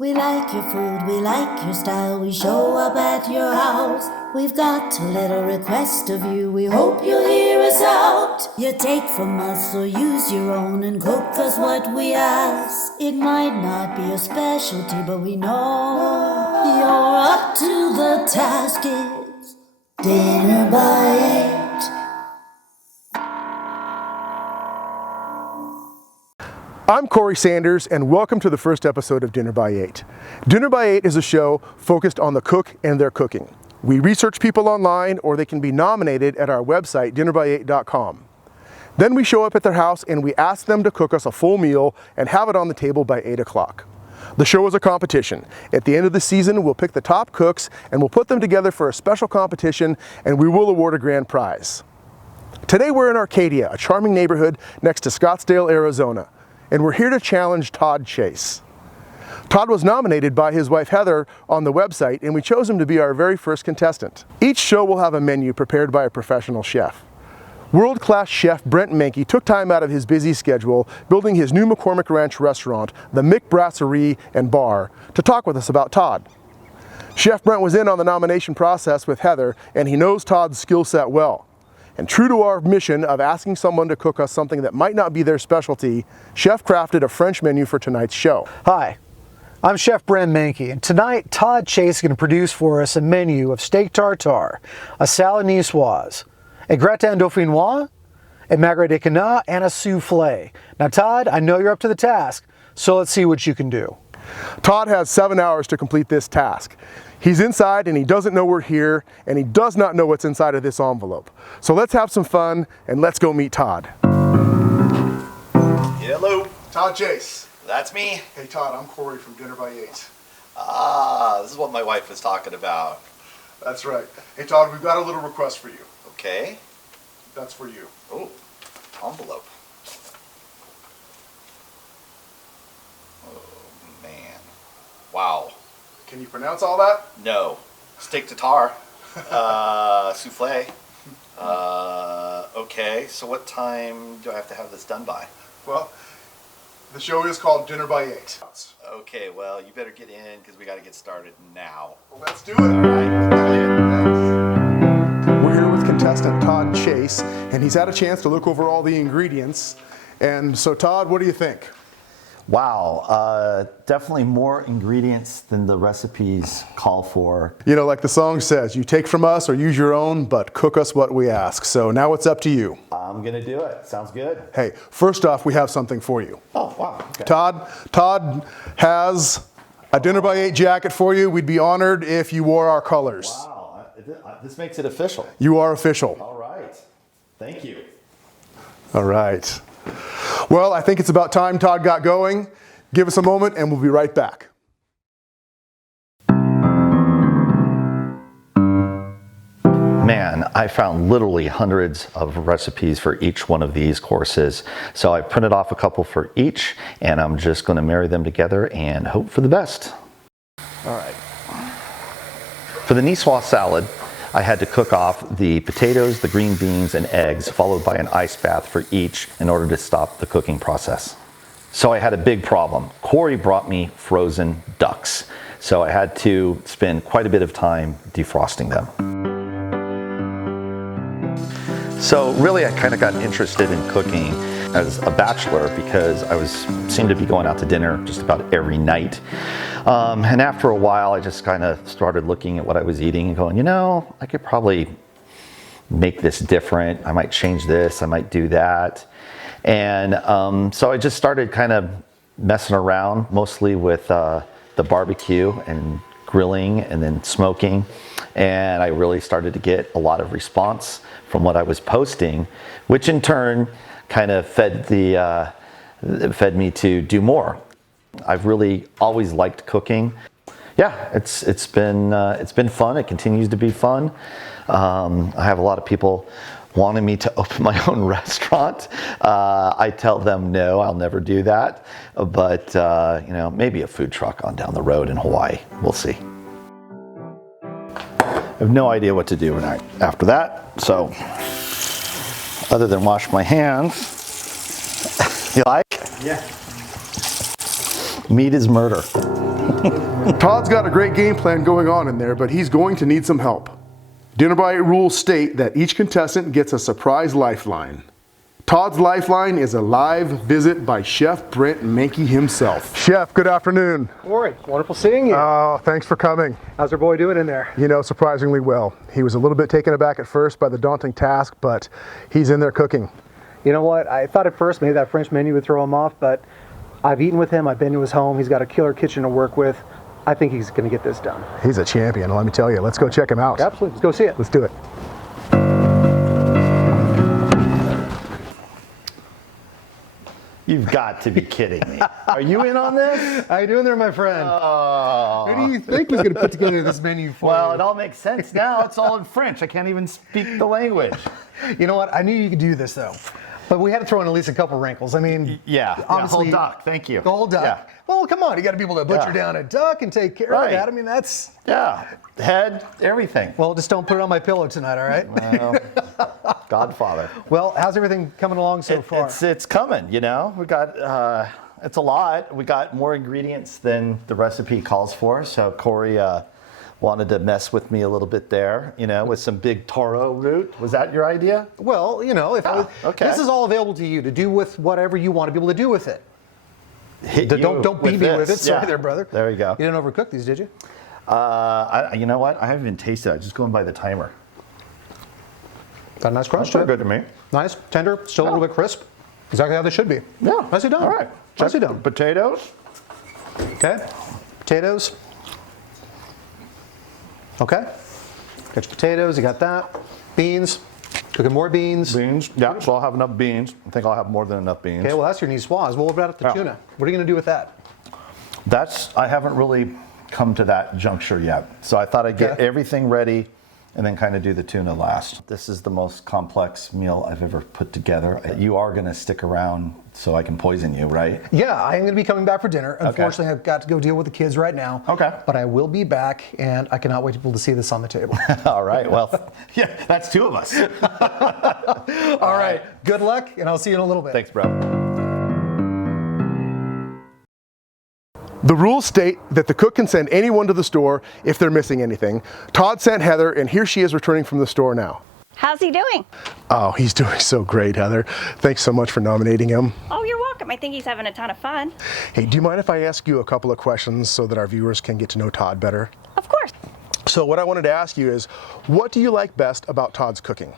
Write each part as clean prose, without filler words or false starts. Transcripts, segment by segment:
We like your food, we like your style, we show up at your house. We've got a little request of you, we hope you'll hear us out. You take from us or use your own and cook us what we ask. It might not be a specialty, but we know you're up to the task. It's dinner by 8. I'm Cory Sanders, and welcome to the first episode of Dinner by 8. Dinner by 8 is a show focused on the cook and their cooking. We research people online, or they can be nominated at our website, dinnerby8.com. Then we show up at their house and we ask them to cook us a full meal and have it on the table by 8 o'clock. The show is a competition. At the end of the season, we'll pick the top cooks and we'll put them together for a special competition, and we will award a grand prize. Today we're in Arcadia, a charming neighborhood next to Scottsdale, Arizona. And we're here to challenge Todd Chase. Todd was nominated by his wife Heather on the website, and we chose him to be our very first contestant. Each show will have a menu prepared by a professional chef. World-class chef Brent Menke took time out of his busy schedule building his new McCormick Ranch restaurant, the Mick Brasserie and Bar, to talk with us about Todd. Chef Brent was in on the nomination process with Heather, and he knows Todd's skill set well. And true to our mission of asking someone to cook us something that might not be their specialty, Chef crafted a French menu for tonight's show. Hi, I'm Chef Brent Menke, and tonight Todd Chase is going to produce for us a menu of steak tartare, a salad niçoise, a gratin Dauphinoise, a Magret de Canard, and a souffle. Now Todd, I know you're up to the task, so let's see what you can do. Todd has 7 hours to complete this task. He's inside and he doesn't know we're here, and he does not know what's inside of this envelope. So let's have some fun and let's go meet Todd. Hello. Todd Chase. That's me. Hey Todd, I'm Cory from Dinner by 8. This is what my wife was talking about. That's right. Hey Todd, we've got a little request for you. Okay. That's for you. Oh, envelope. Oh, man. Wow. Can you pronounce all that? No. Steak tartare. Souffle. Okay, so what time do I have to have this done by? Well, the show is called Dinner by 8. Okay, well, you better get in because we got to get started now. Well, let's do it. All right. We're here with contestant Todd Chase, and he's had a chance to look over all the ingredients. And so, Todd, what do you think? Wow, definitely more ingredients than the recipes call for. You know, like the song says, you take from us or use your own, but cook us what we ask. So now it's up to you. I'm gonna do it. Sounds good. Hey, first off, we have something for you. Oh, wow. Okay. Todd has a Dinner by 8 jacket for you. We'd be honored if you wore our colors. Wow, this makes it official. You are official. All right. Thank you. All right. Well, I think it's about time Todd got going. Give us a moment and we'll be right back. Man, I found literally hundreds of recipes for each one of these courses. So I printed off a couple for each, and I'm just gonna marry them together and hope for the best. All right. For the Nicoise salad, I had to cook off the potatoes, the green beans, and eggs, followed by an ice bath for each in order to stop the cooking process. So I had a big problem. Cory brought me frozen ducks, so I had to spend quite a bit of time defrosting them. So really I kind of got interested in cooking as a bachelor because I seemed to be going out to dinner just about every night. And after a while, I just kind of started looking at what I was eating and going, you know, I could probably make this different. I might change this, I might do that. And so I just started kind of messing around, mostly with the barbecue and grilling and then smoking. And I really started to get a lot of response from what I was posting, which in turn kind of fed me to do more. I've really always liked cooking. Yeah, it's been fun. It continues to be fun. I have a lot of people wanting me to open my own restaurant. I tell them no, I'll never do that. But you know, maybe a food truck on down the road in Hawaii. We'll see. I have no idea what to do after that. So, other than wash my hands, you like? Yeah. Meat is murder. Todd's got a great game plan going on in there, but he's going to need some help. Dinner by 8 rules state that each contestant gets a surprise lifeline. Todd's lifeline is a live visit by Chef Brent Menke himself. Chef, good afternoon. Cory, wonderful seeing you. Oh, thanks for coming. How's our boy doing in there? You know, surprisingly well. He was a little bit taken aback at first by the daunting task, but he's in there cooking. You know what? I thought at first maybe that French menu would throw him off, but I've eaten with him. I've been to his home. He's got a killer kitchen to work with. I think he's going to get this done. He's a champion, let me tell you. Let's go check him out. Absolutely. Let's go see it. Let's do it. You've got to be kidding me. Are you in on this? How you doing there, my friend? Oh. Who do you think was going to put together this menu for Well, you? it all makes sense now. It's all in French. I can't even speak the language. You know what? I knew you could do this, though. But we had to throw in at least a couple wrinkles. I mean, Yeah, obviously, whole duck. Thank you. the whole duck. Yeah. Well, come on. You got to be able to butcher down a duck and take care of Right. that. I mean, that's... Yeah, head, everything. Well, just don't put it on my pillow tonight, all right? Well, Godfather. Well, how's everything coming along so far? It's coming, you know. We got it's a lot. We got more ingredients than the recipe calls for. So Cory wanted to mess with me a little bit there, you know, with some big taro root. Was that your idea? Well, you know, if I was, okay. this is all available to you to do with whatever you want to be able to do with it. Hit Don't beat me with it. this. Sorry Yeah. there, brother. There you go. You didn't overcook these, did you? You know what? I haven't even tasted it. I'm just going by the timer. Got a nice crunch That's to pretty it. good to me. Nice, tender, still a little bit crisp. Exactly how they should be. Yeah. Nicely done. All right. Nicely Check done. Potatoes. Okay. Potatoes. Okay. Got your potatoes, you got that. Beans. Cooking more beans. Beans. Yeah, so I'll have enough beans. I think I'll have more than enough beans. Okay, well that's your niçoise. Well, what about the Yeah. tuna? What are you going to do with that? I haven't really come to that juncture yet. So I thought I'd get Okay. everything ready and then kind of do the tuna last. This is the most complex meal I've ever put together. You are going to stick around so I can poison you, right? Yeah, I'm going to be coming back for dinner. Unfortunately, I've got to go deal with the kids right now. Okay. But I will be back, and I cannot wait for people to see this on the table. All right, well, yeah, that's two of us. All right, good luck, and I'll see you in a little bit. Thanks, bro. The rules state that the cook can send anyone to the store if they're missing anything. Todd sent Heather, and here she is returning from the store now. How's he doing? Oh, he's doing so great, Heather. Thanks so much for nominating him. Oh, you're welcome. I think he's having a ton of fun. Hey, do you mind if I ask you a couple of questions so that our viewers can get to know Todd better? Of course. So what I wanted to ask you is, what do you like best about Todd's cooking?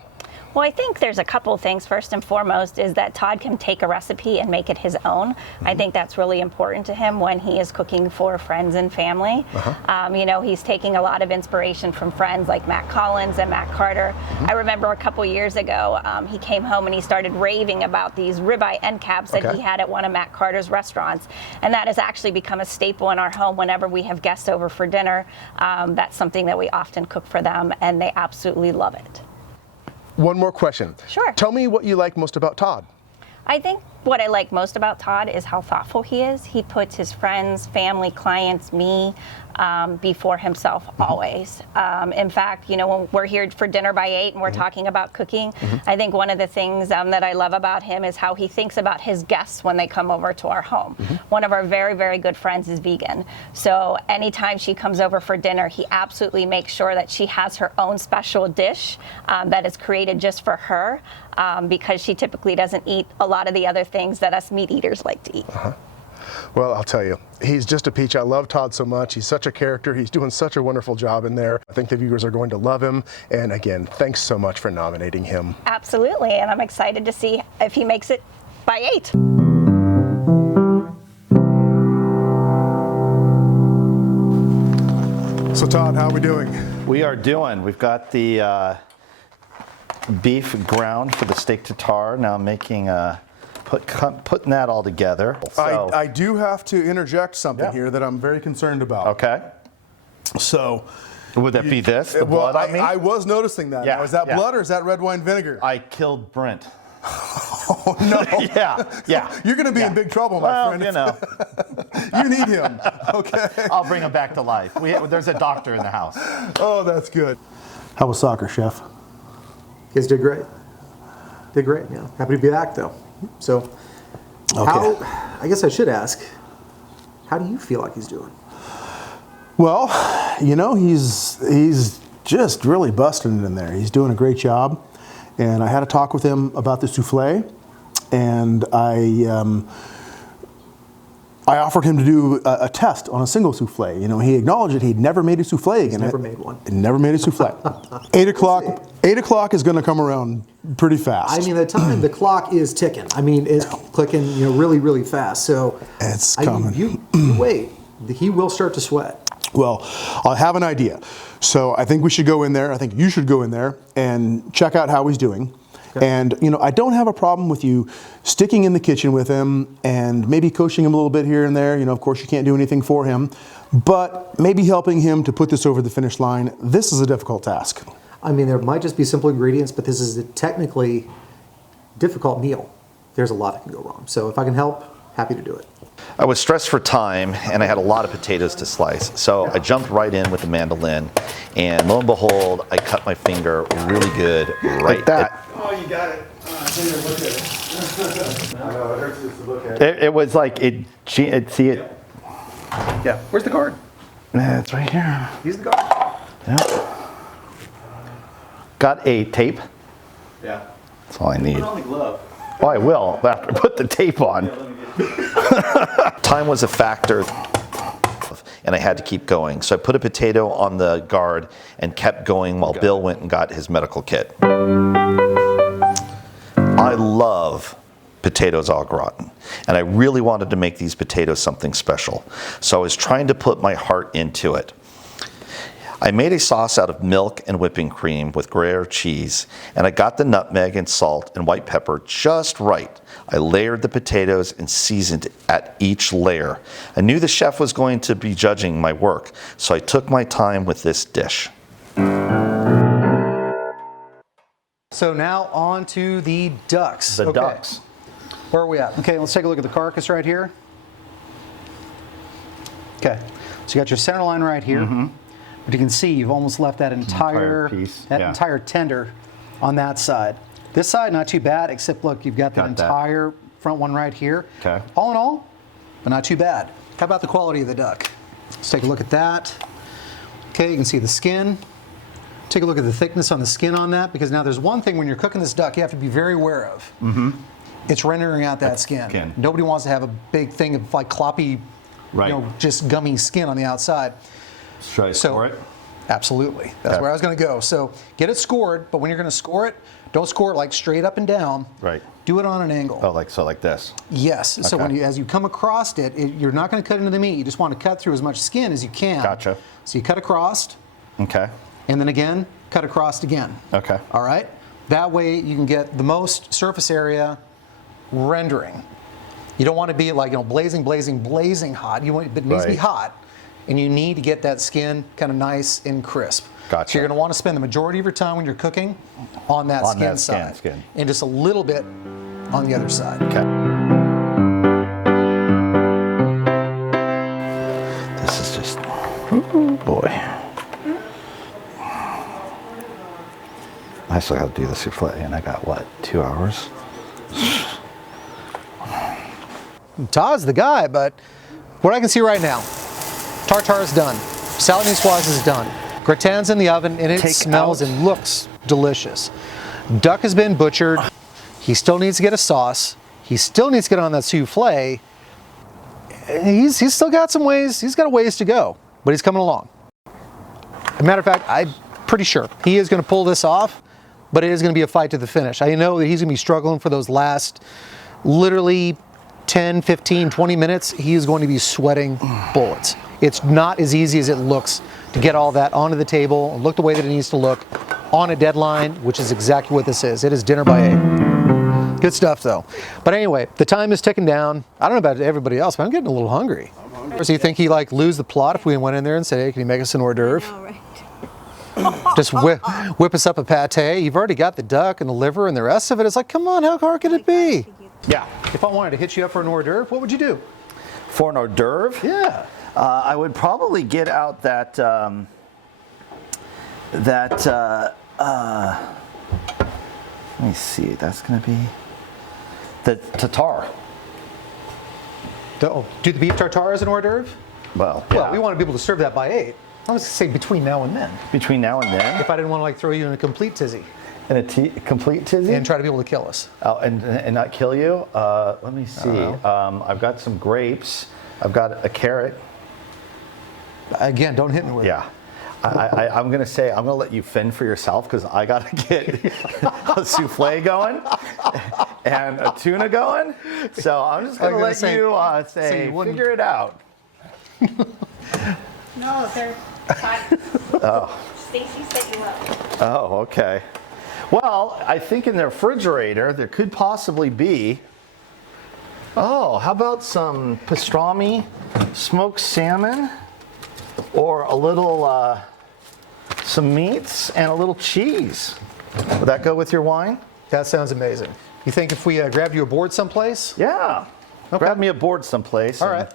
Well, I think there's a couple things. First and foremost is that Todd can take a recipe and make it his own. I think that's really important to him when he is cooking for friends and family. You know, he's taking a lot of inspiration from friends like Matt Collins and Matt Carter. I remember a couple years ago, he came home and he started raving about these ribeye end caps that he had at one of Matt Carter's restaurants. And that has actually become a staple in our home whenever we have guests over for dinner. That's something that we often cook for them, and they absolutely love it. One more question. Sure. Tell me what you like most about Todd. I think what I like most about Todd is how thoughtful he is. He puts his friends, family, clients, me, before himself always. In fact, you know, when we're here for dinner by 8 and we're talking about cooking, I think one of the things that I love about him is how he thinks about his guests when they come over to our home. One of our very, very good friends is vegan. So anytime she comes over for dinner, he absolutely makes sure that she has her own special dish that is created just for her because she typically doesn't eat a lot of the other things that us meat eaters like to eat. Well, I'll tell you, he's just a peach. I love Todd so much. He's such a character. He's doing such a wonderful job in there. I think the viewers are going to love him. And again, thanks so much for nominating him. Absolutely, and I'm excited to see if he makes it by 8. So Todd, how are we doing? We've got the beef ground for the steak tartare. Now I'm making putting that all together. So, I do have to interject something Yeah. here that I'm very concerned about. okay. So, Would that be this? The blood on me? I was noticing that. Yeah, Now, is that yeah. blood or is that red wine vinegar? I killed Brent. Oh, no. Yeah. You're going to be in big trouble, my Well, friend. you know, You need him, okay? I'll bring him back to life. There's a doctor in the house. Oh, that's good. How was soccer, Chef? You guys did great. Did great, yeah. Happy to be back, though. So, I guess I should ask, how do you feel like he's doing? Well, you know, he's just really busting it in there. He's doing a great job. And I had a talk with him about the souffle, and I offered him to do a test on a single souffle. You know, he acknowledged that he'd never made a souffle again. Never made one. Never made a souffle. 8 o'clock. 8 o'clock is going to come around pretty fast. I mean, the clock is ticking. I mean, it's clicking, you know, really, really fast. So it's coming. You wait. He will start to sweat. Well, I have an idea. So I think we should go in there. I think you should go in there and check out how he's doing. Okay. And, you know, I don't have a problem with you sticking in the kitchen with him and maybe coaching him a little bit here and there. You know, of course, you can't do anything for him, but maybe helping him to put this over the finish line. This is a difficult task. I mean, there might just be simple ingredients, but this is a technically difficult meal. There's a lot that can go wrong. So if I can help, happy to do it. I was stressed for time, and I had a lot of potatoes to slice. So I jumped right in with the mandolin, and lo and behold, I cut my finger really good right like that. Oh, you got it. Look at it. I know, it hurts just to look at it. It was like, see it? Yeah. Where's the guard? Yeah, it's right here. He's the guard. Yeah. Got a tape. Yeah. That's all I need. Put on the glove. Oh, I will after I put the tape on. Time was a factor, and I had to keep going. So I put a potato on the guard and kept going while Bill went and got his medical kit. I love potatoes au gratin, and I really wanted to make these potatoes something special. So I was trying to put my heart into it. I made a sauce out of milk and whipping cream with Gruyere cheese, and I got the nutmeg and salt and white pepper just right. I layered the potatoes and seasoned at each layer. I knew the chef was going to be judging my work, so I took my time with this dish. So now on to the ducks. The ducks. Where are we at? Okay, let's take a look at the carcass right here. Okay, so you got your center line right here. Mm-hmm. But you can see you've almost left that entire piece, entire tender on that side. This side, not too bad, except look, you've got that entire front one right here. Okay. All in all, but not too bad. How about the quality of the duck? Let's take a look at that. Okay, you can see the skin. Take a look at the thickness on the skin on that, because now there's one thing when you're cooking this duck you have to be very aware of. Mm-hmm. It's rendering out that skin. Nobody wants to have a big thing of like cloppy, you know, just gummy skin on the outside. Should I score it? Absolutely. That's where I was going to go. So get it scored, but when you're going to score it, don't score it like straight up and down. Right. Do it on an angle. Oh, like this? Yes. Okay. So when as you come across it, you're not going to cut into the meat. You just want to cut through as much skin as you can. Gotcha. So you cut across. Okay. And then again, cut across again. Okay. All right? That way you can get the most surface area rendering. You don't want to be like, you know, blazing hot. You want, but it needs to be hot. And you need to get that skin kind of nice and crisp. Gotcha. So you're going to want to spend the majority of your time when you're cooking on that skin side. And just a little bit on the other side. Okay. This is just, ooh, boy. I still got to do the souffle, and I got, what, 2 hours? Todd's the guy, but what I can see right now, Tartare is done. Salade Nicoise is done. Gratin's in the oven, and it smells and looks delicious. Duck has been butchered. He still needs to get a sauce. He still needs to get on that souffle. He's still got some ways. He's got a ways to go, but he's coming along. As a matter of fact, I'm pretty sure he is going to pull this off, but it is going to be a fight to the finish. I know that he's going to be struggling for those last literally 10, 15, 20 minutes. He is going to be sweating bullets. It's not as easy as it looks to get all that onto the table and look the way that it needs to look on a deadline, which is exactly what this is. It is dinner by 8. Good stuff though. But anyway, the time is ticking down. I don't know about everybody else, but I'm getting a little hungry. So you think he like lose the plot if we went in there and said, hey, can you make us an hors d'oeuvre? I know, right? Just whip us up a pate. You've already got the duck and the liver and the rest of it. It's like, come on, how hard could it be? Yeah. If I wanted to hit you up for an hors d'oeuvre, what would you do? For an hors d'oeuvre? Yeah. I would probably get out that, let me see, that's going to be the tartare. Do the beef tartare as an hors d'oeuvre? Well, Well, yeah. we want to be able to serve that by 8. I was going to say between now and then. Between now and then, If I didn't want to like throw you in a complete tizzy and a complete tizzy, and try to be able to kill us. oh, and not kill you. Let me see. I've got some grapes. I've got a carrot. Again, don't hit me with it. Yeah. I'm gonna say I'm gonna let you fend for yourself because I gotta get a souffle going and a tuna going. So I'm just gonna let you say you wouldn't- figure it out. No, they're Todd. Stacy set you up. Oh, okay. Well, I think in the refrigerator there could possibly be. Oh, how about some pastrami, smoked salmon, or a little some meats and a little cheese. Would that go with your wine? That sounds amazing. You think if we grabbed you a board someplace? Yeah. Okay. Grab me a board someplace. All and right.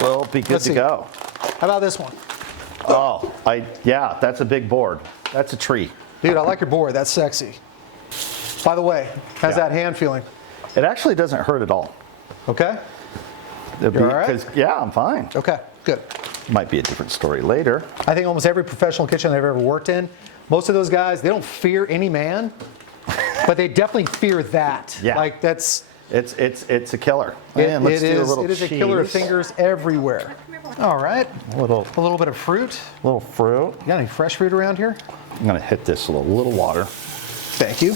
We'll be good Let's to see. go. How about this one? Oh, yeah, that's a big board. That's a tree. Dude, I like your board. That's sexy. By the way, how's Yeah. that hand feeling? It actually doesn't hurt at all. Okay? You're all right? 'Cause, yeah, I'm fine. Okay, good. Might be a different story later. I think almost every professional kitchen I've ever worked in, most of those guys, they don't fear any man, but they definitely fear that. Yeah. Like that's, It's a killer. it, And let's it do a is, little it is a killer of cheese. fingers everywhere. All right, A little bit of fruit. fruit. You got any fresh fruit around here? I'm gonna hit this with a little water. Thank you.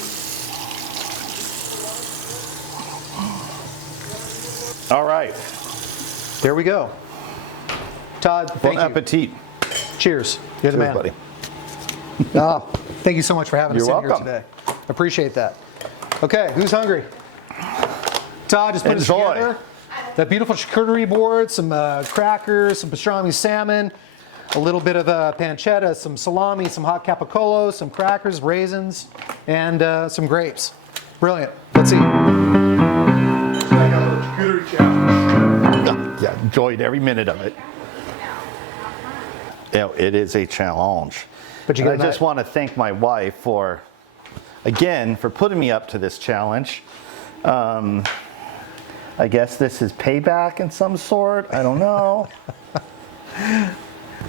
All right. There we go. Todd, Bon thank you. appetit. Cheers. You're the Cheers, man. buddy. Oh, thank you so much for having us You're in here welcome. today. Appreciate that. Okay, who's hungry? Todd just put us Enjoy. together. That beautiful charcuterie board, some crackers, some pastrami salmon, a little bit of pancetta, some salami, some hot capicola, some crackers, raisins, and some grapes. Brilliant. Let's see. Yeah, enjoyed every minute of it. You know, it is a challenge. But you And get I a just night- want to thank my wife for putting me up to this challenge. I guess this is payback in some sort. I don't know.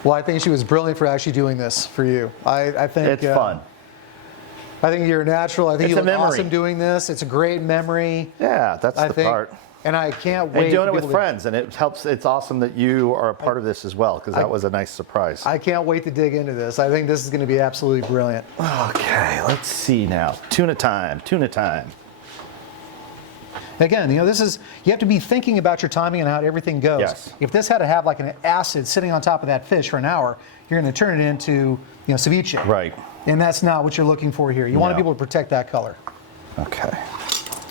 Well, I think she was brilliant for actually doing this for you. I think It's fun. I think you're natural. I think It's you a look memory. awesome doing this. It's a great memory. Yeah, that's I the think, part. and I can't wait. And doing to it be with able to- friends, and it helps. It's awesome that you are a part of this as well, because that was a nice surprise. I can't wait to dig into this. I think this is going to be absolutely brilliant. Okay, let's see now. Tuna time. Tuna time. Again, this is, you have to be thinking about your timing and how everything goes. Yes. If this had to have like an acid sitting on top of that fish for an hour, you're going to turn it into ceviche. Right. And that's not what you're looking for here. You want to be able to protect that color. Okay.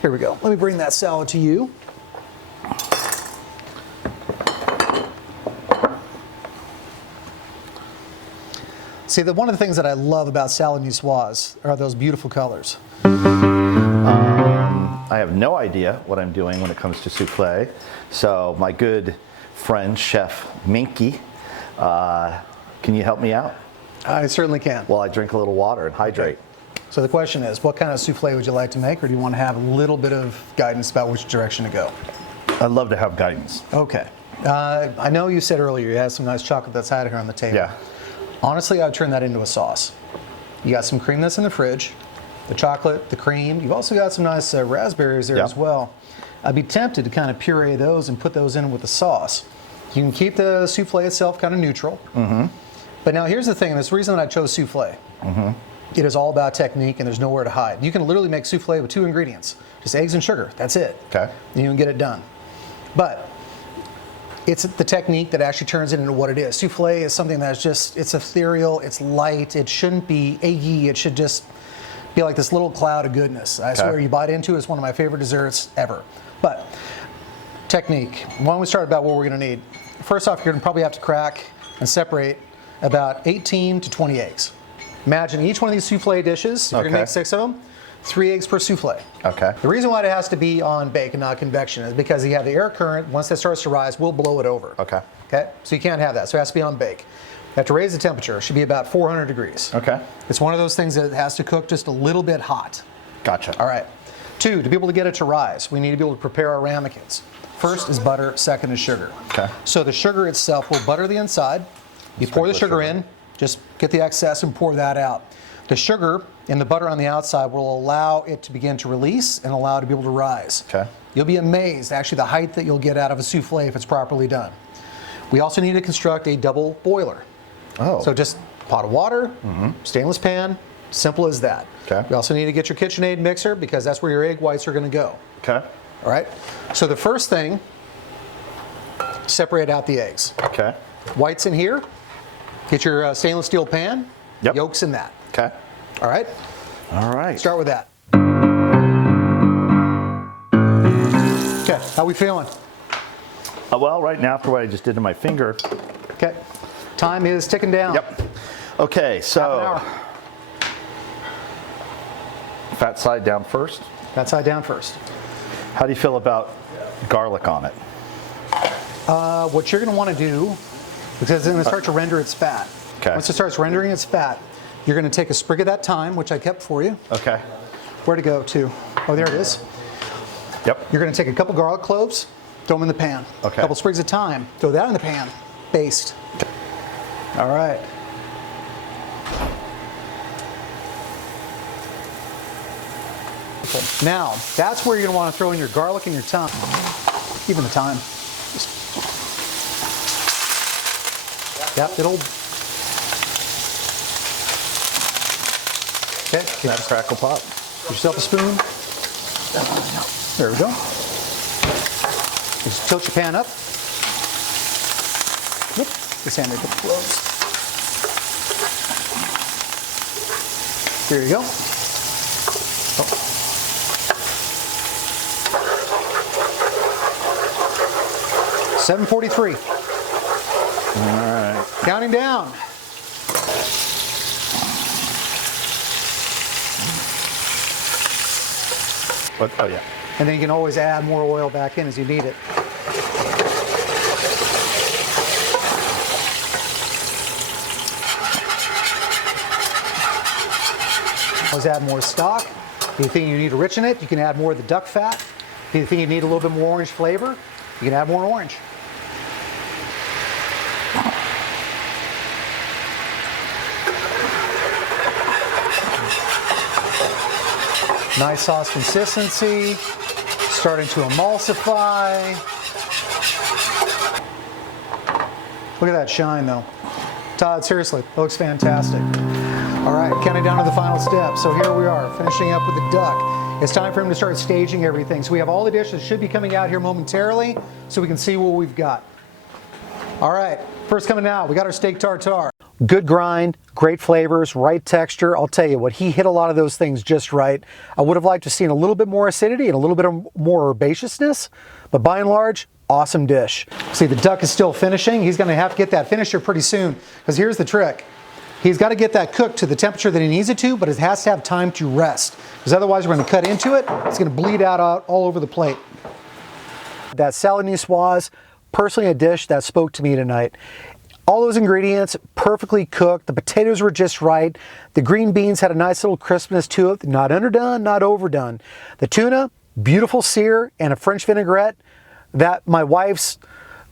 Here we go. Let me bring that salad to you. See, one of the things that I love about Salade Nicoise are those beautiful colors. I have no idea what I'm doing when it comes to souffle. So my good friend, Chef Menke, can you help me out? I certainly can. While I drink a little water and hydrate. So the question is, what kind of souffle would you like to make, or do you want to have a little bit of guidance about which direction to go? I'd love to have guidance. Okay. I know you said earlier you had some nice chocolate that's had here on the table. Yeah. Honestly, I'd turn that into a sauce. You got some cream that's in the fridge, the chocolate, the cream. You've also got some nice raspberries there Yeah. as well. I'd be tempted to kind of puree those and put those in with the sauce. You can keep the souffle itself kind of neutral. Mm-hmm. But now here's the thing, and it's the reason that I chose souffle. Mm-hmm. It is all about technique, and there's nowhere to hide. You can literally make souffle with 2 ingredients, just eggs and sugar. That's it. Okay. And you can get it done. But it's the technique that actually turns it into what it is. Souffle is something that's just, it's ethereal, it's light, it shouldn't be eggy, it should just be like this little cloud of goodness. I swear, you bite into it, it's one of my favorite desserts ever. But technique, why don't we start about what we're gonna need. First off, you're gonna probably have to crack and separate about 18 to 20 eggs. Imagine each one of these souffle dishes, if you're gonna Okay. make 6 of them, 3 eggs per souffle. Okay. The reason why it has to be on bake and not convection is because you have the air current, once that starts to rise, we'll blow it over. Okay. Okay, so you can't have that, so it has to be on bake. You have to raise the temperature, it should be about 400 degrees. Okay. It's one of those things that has to cook just a little bit hot. Gotcha. All right. 2, to be able to get it to rise, we need to be able to prepare our ramekins. First is butter, second is sugar. Okay. So the sugar itself will butter the inside. You pour the sugar in, just get the excess and pour that out. The sugar and the butter on the outside will allow it to begin to release and allow it to be able to rise. Okay. You'll be amazed, actually, the height that you'll get out of a souffle if it's properly done. We also need to construct a double boiler. Oh. So just pot of water, stainless pan, simple as that. Okay. You also need to get your KitchenAid mixer because that's where your egg whites are going to go. Okay. All right. So the first thing, separate out the eggs. Okay. Whites in here. Get your stainless steel pan. Yep. Yolks in that. Okay. All right. All right. Start with that. Okay. How we feeling? Well, right now, after what I just did to my finger. Okay. Time is ticking down. Yep. Okay, so Half an hour. fat side down first. That side down first. How do you feel about garlic on it? What you're going to want to do, because it's going to start to render its fat. Okay. Once it starts rendering its fat, you're going to take a sprig of that thyme, which I kept for you. Okay. Where to go to? Oh, there it is. Yep. You're going to take a couple garlic cloves, throw them in the pan. Okay. A couple sprigs of thyme, throw that in the pan. Baste. All right. Okay. Now, that's where you're going to want to throw in your garlic and your thyme. Even the thyme. Yep, it'll. Okay, That crackle pot. get yourself a spoon. There we go. Just tilt your pan up. Whoop. This hand make it close. There you go. Oh. $7:43. All right. Counting down. What? Oh, yeah. And then you can always add more oil back in as you need it. Always add more stock. If you think you need to richen it, you can add more of the duck fat. If you think you need a little bit more orange flavor, you can add more orange. Nice sauce consistency, starting to emulsify. Look at that shine though. Todd, seriously, it looks fantastic. All right, counting down to the final step. So here we are, finishing up with the duck. It's time for him to start staging everything. So we have all the dishes that should be coming out here momentarily so we can see what we've got. All right, first coming out, we got our steak tartare. Good grind, great flavors, right texture. I'll tell you what, he hit a lot of those things just right. I would have liked to have seen a little bit more acidity and a little bit more herbaceousness, but by and large, awesome dish. See, the duck is still finishing. He's gonna have to get that finisher pretty soon, because here's the trick. He's got to get that cooked to the temperature that he needs it to, but it has to have time to rest, because otherwise we're going to cut into it. It's going to bleed out all over the plate. That salad niçoise, personally a dish that spoke to me tonight. All those ingredients perfectly cooked. The potatoes were just right. The green beans had a nice little crispness to it. Not underdone, not overdone. The tuna, beautiful sear, and a French vinaigrette that my wife's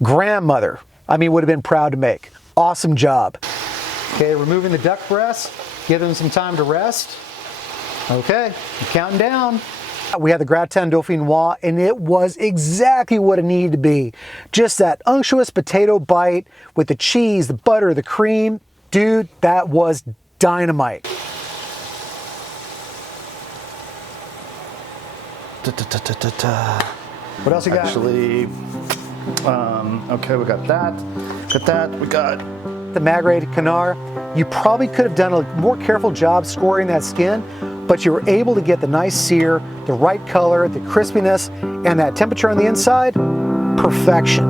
grandmother, would have been proud to make. Awesome job. Okay, removing the duck breast, give them some time to rest. Okay, I'm counting down. We had the gratin Dauphinoise, and it was exactly what it needed to be. Just that unctuous potato bite with the cheese, the butter, the cream. Dude, that was dynamite. What else you got? Actually, okay, we got that. Got that. We got the Magret Canard. You probably could have done a more careful job scoring that skin, but you were able to get the nice sear, the right color, the crispiness, and that temperature on the inside. Perfection.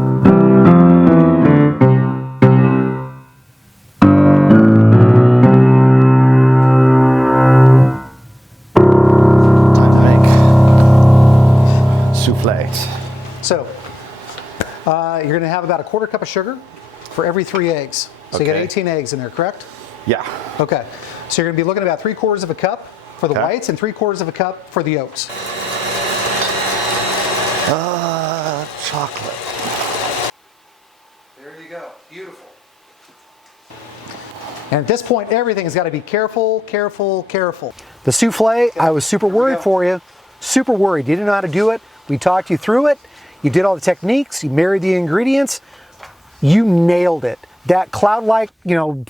time to make souffles. So, you're going to have about a quarter cup of sugar for every 3 eggs. So you got Okay. 18 eggs in there, correct? Yeah. Okay. So you're going to be looking at about 3/4 of a cup for the Okay. whites and 3/4 of a cup for the yolks. chocolate. There you go. Beautiful. And at this point, everything has got to be careful, careful, careful. The souffle, I was super worried for you. Super worried. You didn't know how to do it. We talked you through it. You did all the techniques. You married the ingredients. You nailed it. That cloud-like,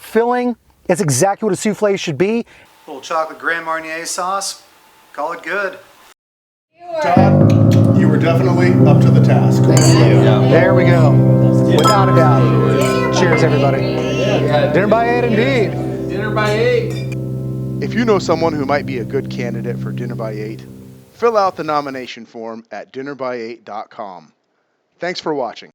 filling, it's exactly what a souffle should be. A little chocolate Grand Marnier sauce. Call it good. Todd, you were definitely up to the task. Thank you. There we go. Without a doubt. Cheers, everybody. Dinner by 8 indeed. Dinner by 8. If you know someone who might be a good candidate for Dinner by 8, fill out the nomination form at dinnerby8.com. Thanks for watching.